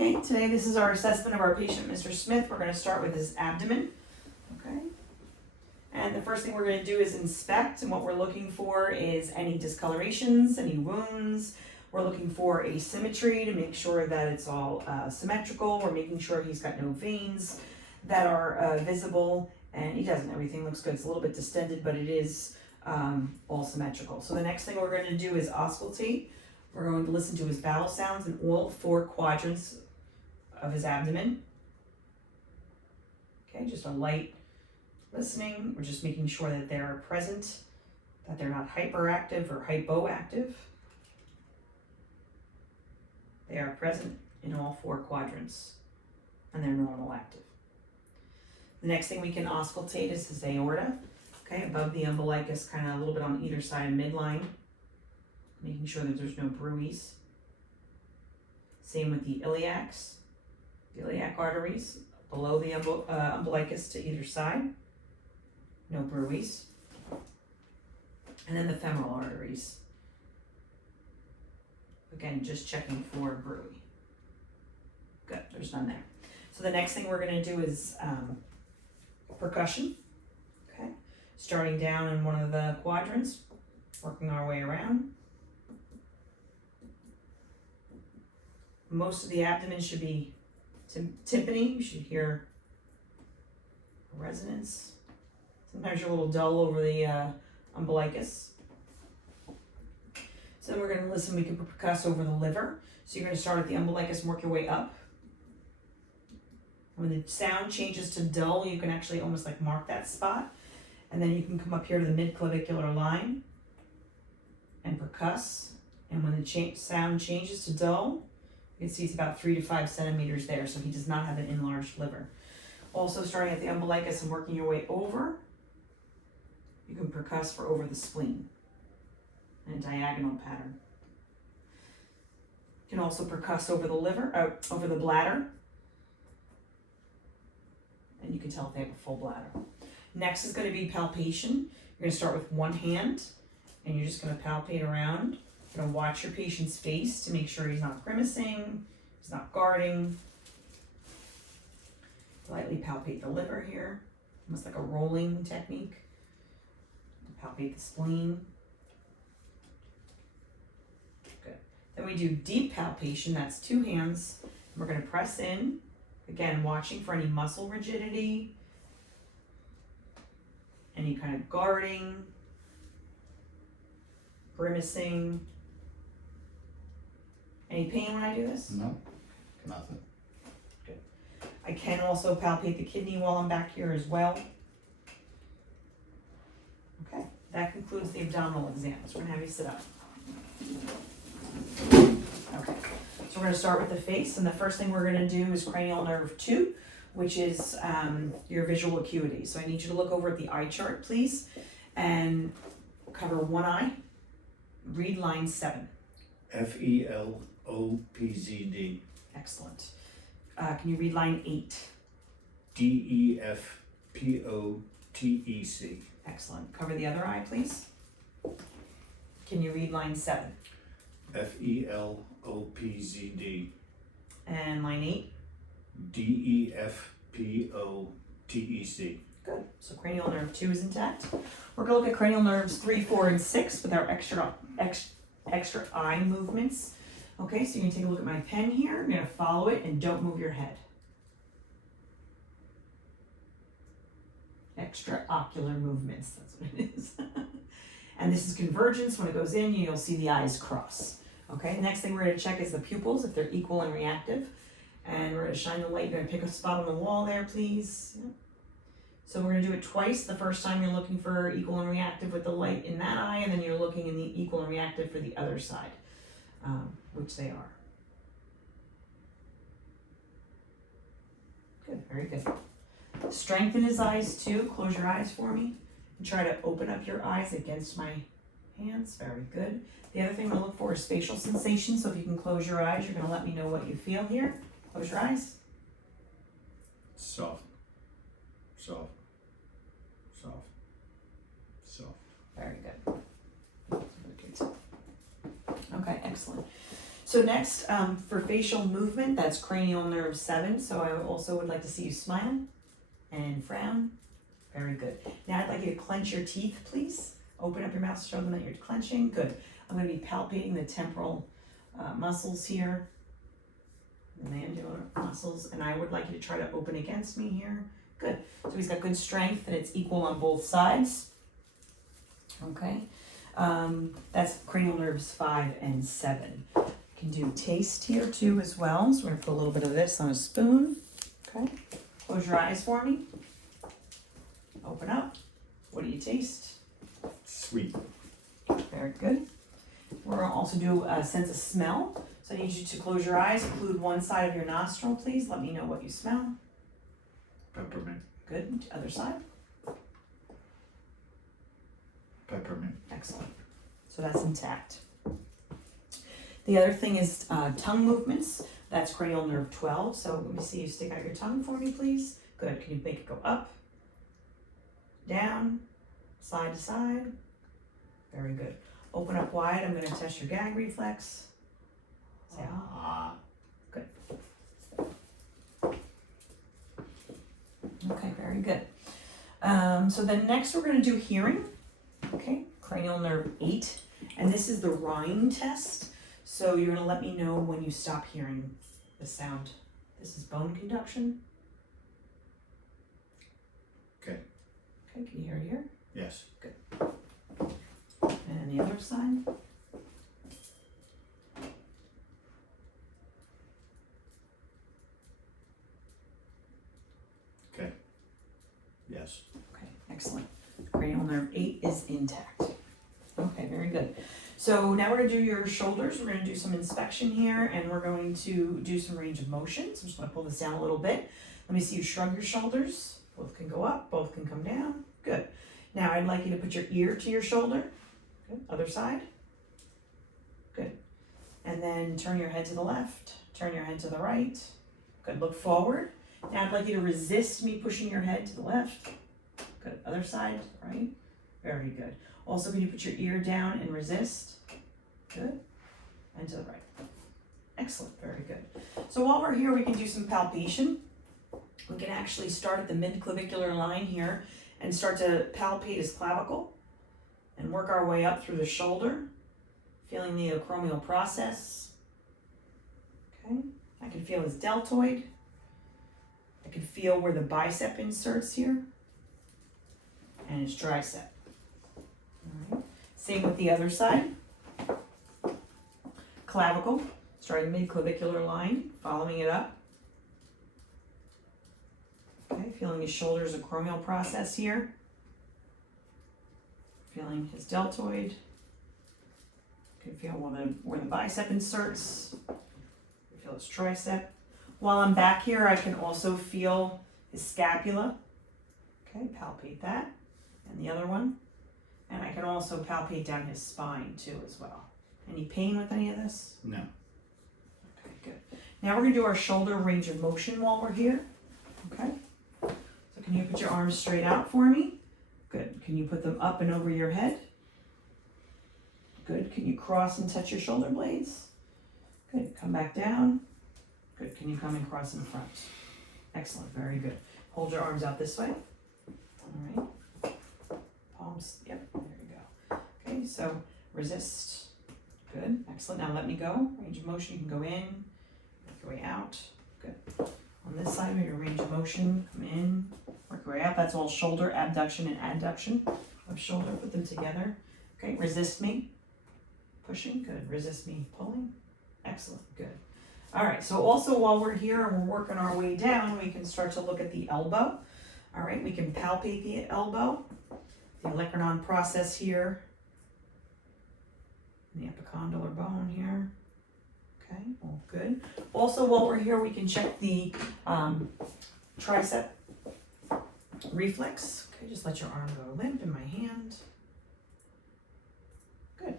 Okay, today this is our assessment of our patient, Mr. Smith. We're going to start with his abdomen. Okay. And the first thing we're going to do is inspect, and what we're looking for is any discolorations, any wounds. We're looking for asymmetry to make sure that it's all symmetrical. We're making sure he's got no veins that are visible, and he doesn't. Everything looks good. It's a little bit distended, but it is all symmetrical. So the next thing we're going to do is auscultate. We're going to listen to his bowel sounds in all 4 quadrants of his abdomen. Okay, just a light listening. We're just making sure that they're present, that they're not hyperactive or hypoactive. They are present in all 4 quadrants, and they're normal active. The next thing we can auscultate is his aorta, okay, above the umbilicus, kind of a little bit on either side of midline, making sure that there's no bruits. Same with the iliac arteries, below the umbilicus to either side, no bruits. And then the femoral arteries. Again, just checking for bruit. Good, there's none there. So the next thing we're going to do is percussion. Okay, starting down in one of the quadrants, working our way around. Most of the abdomen should be timpani. You should hear a resonance. Sometimes you're a little dull over the umbilicus. So then we're going to listen. We can percuss over the liver. So you're going to start at the umbilicus and work your way up. When the sound changes to dull, you can actually almost like mark that spot. And then you can come up here to the midclavicular line and percuss. And when the sound changes to dull, you can see it's about 3 to 5 centimeters there, so he does not have an enlarged liver. Also, starting at the umbilicus and working your way over, you can percuss for over the spleen in a diagonal pattern. You can also percuss over the liver, over the bladder, and you can tell if they have a full bladder. Next is going to be palpation. You're going to start with one hand, and you're just going to palpate around. You're going to watch your patient's face to make sure he's not grimacing, he's not guarding. Lightly palpate the liver here, almost like a rolling technique. Palpate the spleen. Good. Then we do deep palpation, that's 2 hands. We're going to press in, again, watching for any muscle rigidity, any kind of guarding, grimacing. Any pain when I do this? No, nothing. Good. I can also palpate the kidney while I'm back here as well. Okay, that concludes the abdominal exam. So we're gonna have you sit up. Okay, so we're gonna start with the face, and the first thing we're gonna do is cranial nerve 2, which is your visual acuity. So I need you to look over at the eye chart, please, and cover one eye. Read line 7. FELOPZD. Excellent. Can you read line 8? DEFPOTEC. Excellent. Cover the other eye, please. Can you read line 7? FELOPZD. And line 8? DEFPOTEC. Good. So cranial nerve 2 is intact. We're going to look at cranial nerves 3, 4, and 6 with our extra eye movements. Okay, so you're going to take a look at my pen here. You're going to follow it and don't move your head. Extraocular movements, that's what it is. And this is convergence. When it goes in, you'll see the eyes cross. Okay, next thing we're going to check is the pupils, if they're equal and reactive. And we're going to shine the light. You're going to pick a spot on the wall there, please. Yep. So we're going to do it twice. The first time you're looking for equal and reactive with the light in that eye, and then you're looking in the equal and reactive for the other side, which they are. Good, very good. Strengthen his eyes too. Close your eyes for me. And try to open up your eyes against my hands. Very good. The other thing I'm going to look for is facial sensation. So if you can close your eyes, you're going to let me know what you feel here. Close your eyes. Soft. Soft. Soft. Soft. Very good. Okay, excellent. So next, for facial movement, that's cranial nerve 7. So I also would like to see you smile and frown. Very good. Now I'd like you to clench your teeth, please. Open up your mouth, show them that you're clenching. Good. I'm going to be palpating the temporal muscles here, the mandibular muscles, and I would like you to try to open against me here. Good. So he's got good strength and it's equal on both sides. Okay. That's cranial nerves 5 and 7. You can do taste here too as well. So we're going to put a little bit of this on a spoon. Okay. Close your eyes for me. Open up. What do you taste? Sweet. Very good. We're going to also do a sense of smell. So I need you to close your eyes, include one side of your nostril, please. Let me know what you smell. Peppermint. Good. Other side. Peppermint. Excellent. So that's intact. The other thing is tongue movements. That's cranial nerve 12. So let me see you stick out your tongue for me, please. Good. Can you make it go up, down, side to side? Very good. Open up wide. I'm going to test your gag reflex. Say ah. Good. Okay, very good. So then next we're going to do hearing. Okay, cranial nerve 8. And this is the rhyme test. So you're going to let me know when you stop hearing the sound. This is bone conduction. Okay. Okay, can you hear it here? Yes. And the other side. Okay. Yes. Okay, excellent. Cranial nerve 8 is intact. Okay, very good. So now we're going to do your shoulders. We're going to do some inspection here, and we're going to do some range of motion. So I'm just going to pull this down a little bit. Let me see you shrug your shoulders. Both can go up, both can come down. Good. Now I'd like you to put your ear to your shoulder. Good. Other side. Good. And then turn your head to the left. Turn your head to the right. Good. Look forward. Now I'd like you to resist me pushing your head to the left. Good. Other side, right? Very good. Also, can you put your ear down and resist? Good. And to the right. Excellent. Very good. So while we're here, we can do some palpation. We can actually start at the mid-clavicular line here and start to palpate his clavicle and work our way up through the shoulder, feeling the acromial process. Okay. I can feel his deltoid. I can feel where the bicep inserts here and his tricep. All right. Same with the other side. Clavicle, starting mid-clavicular line, following it up. Okay, feeling his shoulders acromial process here. Feeling his deltoid. You can feel where the bicep inserts. You feel his tricep. While I'm back here, I can also feel his scapula. Okay, palpate that. And the other one. And I can also palpate down his spine too as well. Any pain with any of this? No. Okay, good. Now we're going to do our shoulder range of motion while we're here. Okay. So can you put your arms straight out for me? Good. Can you put them up and over your head? Good. Can you cross and touch your shoulder blades? Good. Come back down. Good. Can you come and cross in front? Excellent. Very good. Hold your arms out this way. All right. Palms. Yep. There you go. Okay. So resist. Good. Excellent. Now let me go. Range of motion. You can go in. Work your way out. Good. On this side, we have your range of motion. Come in. Work your way out. That's all shoulder abduction and adduction of shoulder. Put them together. Okay. Resist me. Pushing. Good. Resist me. Pulling. Excellent. Good. All right. So also while we're here and we're working our way down, we can start to look at the elbow. All right. We can palpate the elbow. The olecranon process here. The epicondylar bone here. Okay, all good. Also, while we're here, we can check the tricep reflex. Okay, just let your arm go limp in my hand. Good.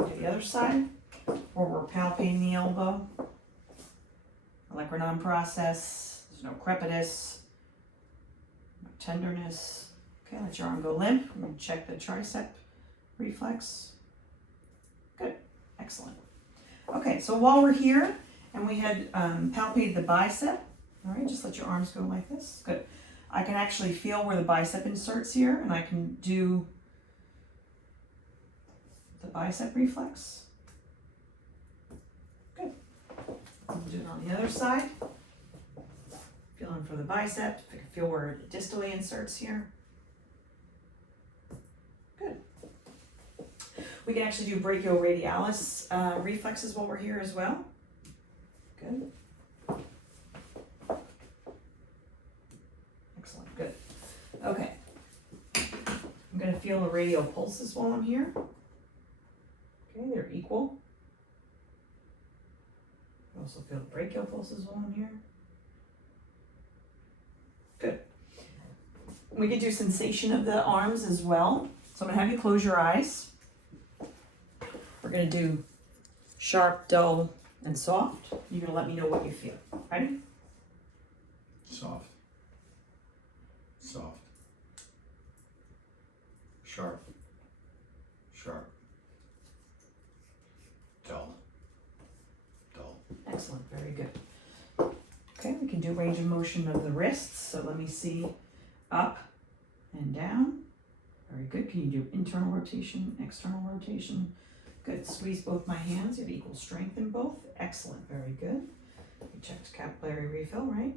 Okay, the other side, where we're palpating the elbow. Olecranon process. There's no crepitus, no tenderness. Okay, let your arm go limp. We're going to check the tricep reflex. Good. Excellent. Okay, so while we're here and we had palpated the bicep, all right, just let your arms go like this. Good. I can actually feel where the bicep inserts here, and I can do the bicep reflex. Good. I'll do it on the other side. Feeling for the bicep. I can feel where it distally inserts here. Good. We can actually do brachioradialis reflexes while we're here as well. Good. Excellent, good. Okay. I'm going to feel the radial pulses while I'm here. Okay, they're equal. Also feel the brachial pulses while I'm here. Good. We could do sensation of the arms as well. So I'm going to have you close your eyes. We're going to do sharp, dull, and soft. You're going to let me know what you feel. Ready? Soft. Soft. Sharp. Sharp. Dull. Dull. Excellent, very good. Okay, we can do range of motion of the wrists. So let me see up and down. Very good. Can you do internal rotation, external rotation? Good. Squeeze both my hands. You have equal strength in both. Excellent, very good. We checked capillary refill, right?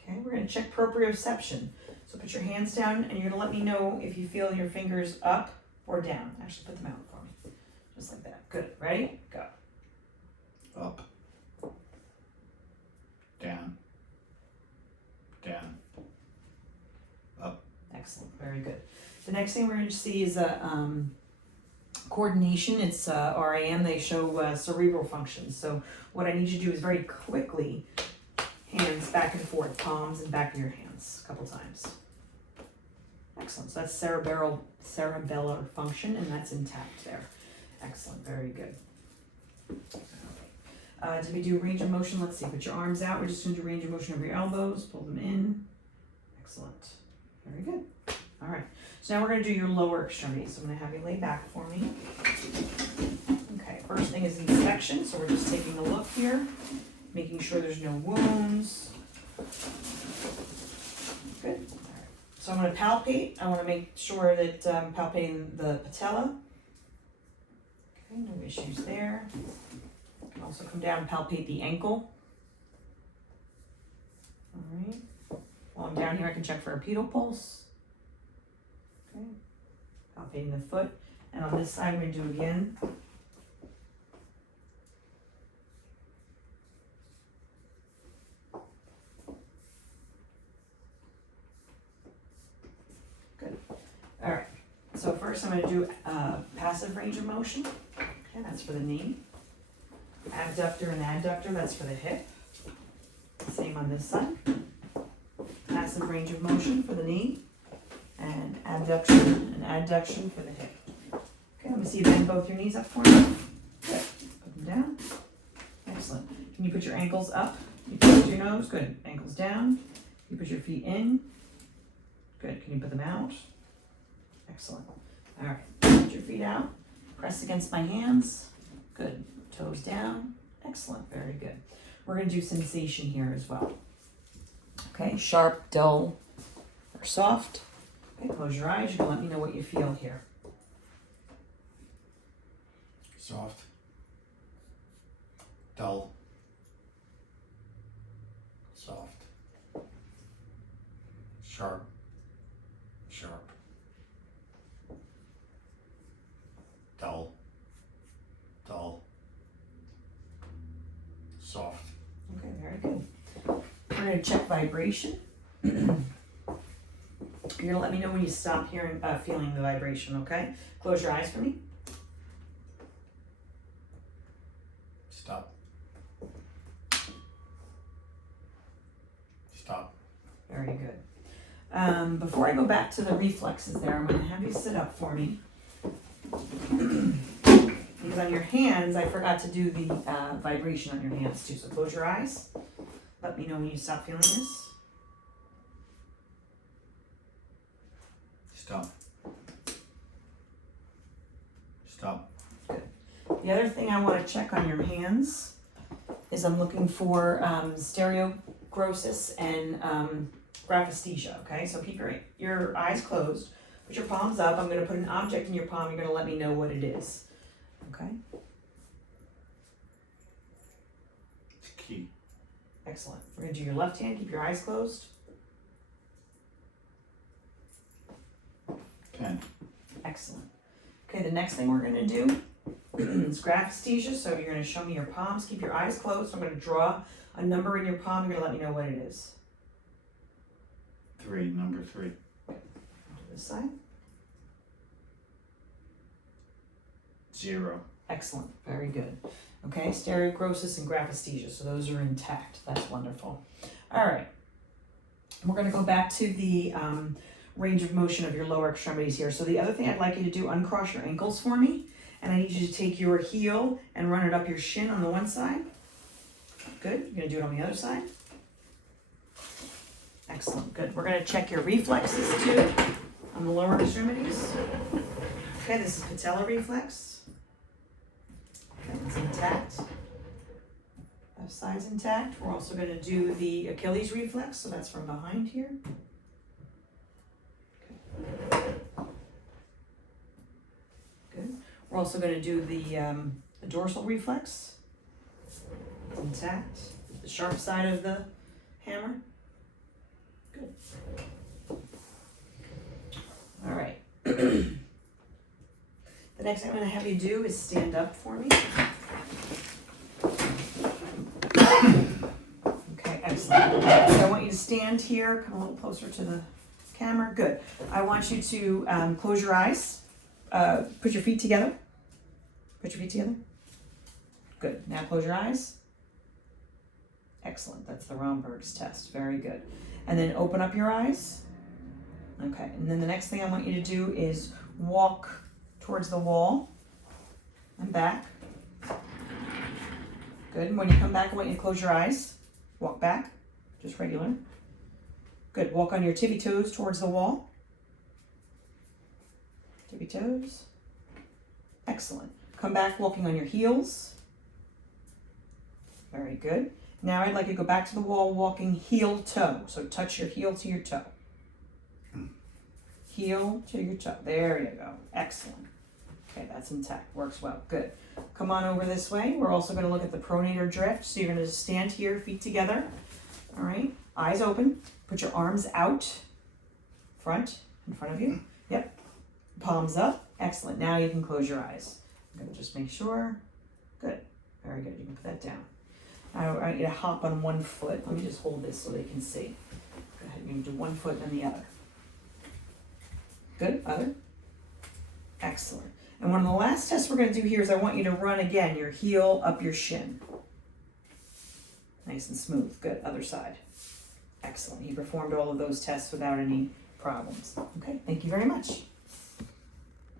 Okay, we're going to check proprioception. So put your hands down and you're going to let me know if you feel your fingers up or down. Actually, put them out for me. Just like that. Good. Ready? Go. Up. Down. Down. Up. Excellent, very good. The next thing we're going to see is a coordination. It's RAM. They show cerebral functions. So what I need you to do is very quickly, hands back and forth, palms and back of your hands a couple times. Excellent. So that's cerebellar function, and that's intact there. Excellent, very good. Did we do range of motion? Let's see. Put your arms out. We're just going to do range of motion over your elbows. Pull them in. Excellent. Very good. All right. So now we're going to do your lower extremities. So I'm going to have you lay back for me. Okay. First thing is inspection. So we're just taking a look here, making sure there's no wounds. Good. All right. So I'm going to palpate. I want to make sure that I'm palpating the patella. Okay. No issues there. Can also come down and palpate the ankle. All right. While I'm down here, I can check for a pedal pulse. Okay. Palpating the foot. And on this side, we're going to do again. Good. All right. So first, I'm going to do passive range of motion. Okay, that's for the knee. Abductor and adductor, that's for the hip. Same on this side. Passive range of motion for the knee. And abduction and adduction for the hip. Okay, let me see you bend both your knees up for me. Good. Put them down. Excellent. Can you put your ankles up? You close your nose. Good. Ankles down. You put your feet in. Good. Can you put them out? Excellent. All right. Put your feet out. Press against my hands. Good. Toes down. Excellent. Very good. We're going to do sensation here as well. Okay. Sharp, dull, or soft. Okay. Close your eyes. You're going to let me know what you feel here. Soft. Dull. Soft. Sharp. Sharp. Dull. Dull. Soft. Okay, very good. We're going to check vibration. You're going to let me know when you stop hearing, feeling the vibration, okay? Close your eyes for me. Stop. Stop. Very good. Before I go back to the reflexes there, I'm going to have you sit up for me. Because on your hands, I forgot to do the vibration on your hands too. So close your eyes. Let me know when you stop feeling this. Stop. Stop. Good. The other thing I want to check on your hands is I'm looking for stereogrosis and graphesthesia, okay? So keep your eyes closed, put your palms up. I'm going to put an object in your palm. You're going to let me know what it is, okay? It's key. Excellent. We're going to do your left hand. Keep your eyes closed. Pen. Excellent. Okay, the next thing we're going to do is graphesthesia. So you're going to show me your palms. Keep your eyes closed. I'm going to draw a number in your palm. You're going to let me know what it is. 3, number 3. To this side. 0. Excellent. Very good. Okay, stereogrosis and graphesthesia. So those are intact. That's wonderful. All right. We're going to go back to the range of motion of your lower extremities here. So the other thing I'd like you to do, uncross your ankles for me. And I need you to take your heel and run it up your shin on the one side. Good. You're going to do it on the other side. Excellent. Good. We're going to check your reflexes too on the lower extremities. Okay, this is patella reflex. Okay, it's intact. Left side's intact. We're also going to do the Achilles reflex, so that's from behind here. Okay. Good. We're also going to do the dorsal reflex. It's intact. The sharp side of the hammer. Good. All right. The next thing I'm going to have you do is stand up for me. Okay, excellent. So I want you to stand here, come a little closer to the camera. Good. I want you to close your eyes. Put your feet together. Put your feet together. Good. Now close your eyes. Excellent. That's the Romberg's test. Very good. And then open up your eyes. Okay. And then the next thing I want you to do is walk towards the wall and back. Good. And when you come back, I want you to close your eyes. Walk back. Just regular. Good. Walk on your tippy toes towards the wall. Tippy toes. Excellent. Come back walking on your heels. Very good. Now I'd like you to go back to the wall walking heel toe. So touch your heel to your toe. Heel to your toe. There you go. Excellent. Okay, that's intact. Works well. Good. Come on over this way. We're also going to look at the pronator drift. So you're going to stand here, feet together. All right. Eyes open. Put your arms out. Front, in front of you. Yep. Palms up. Excellent. Now you can close your eyes. I'm going to just make sure. Good. Very good. You can put that down. I want you to hop on one foot. Let me just hold this so they can see. Go ahead. You can do one foot and the other. Good. Other. Excellent. And one of the last tests we're going to do here is I want you to run again your heel up your shin. Nice and smooth. Good. Other side. Excellent. You performed all of those tests without any problems. Okay. Thank you very much.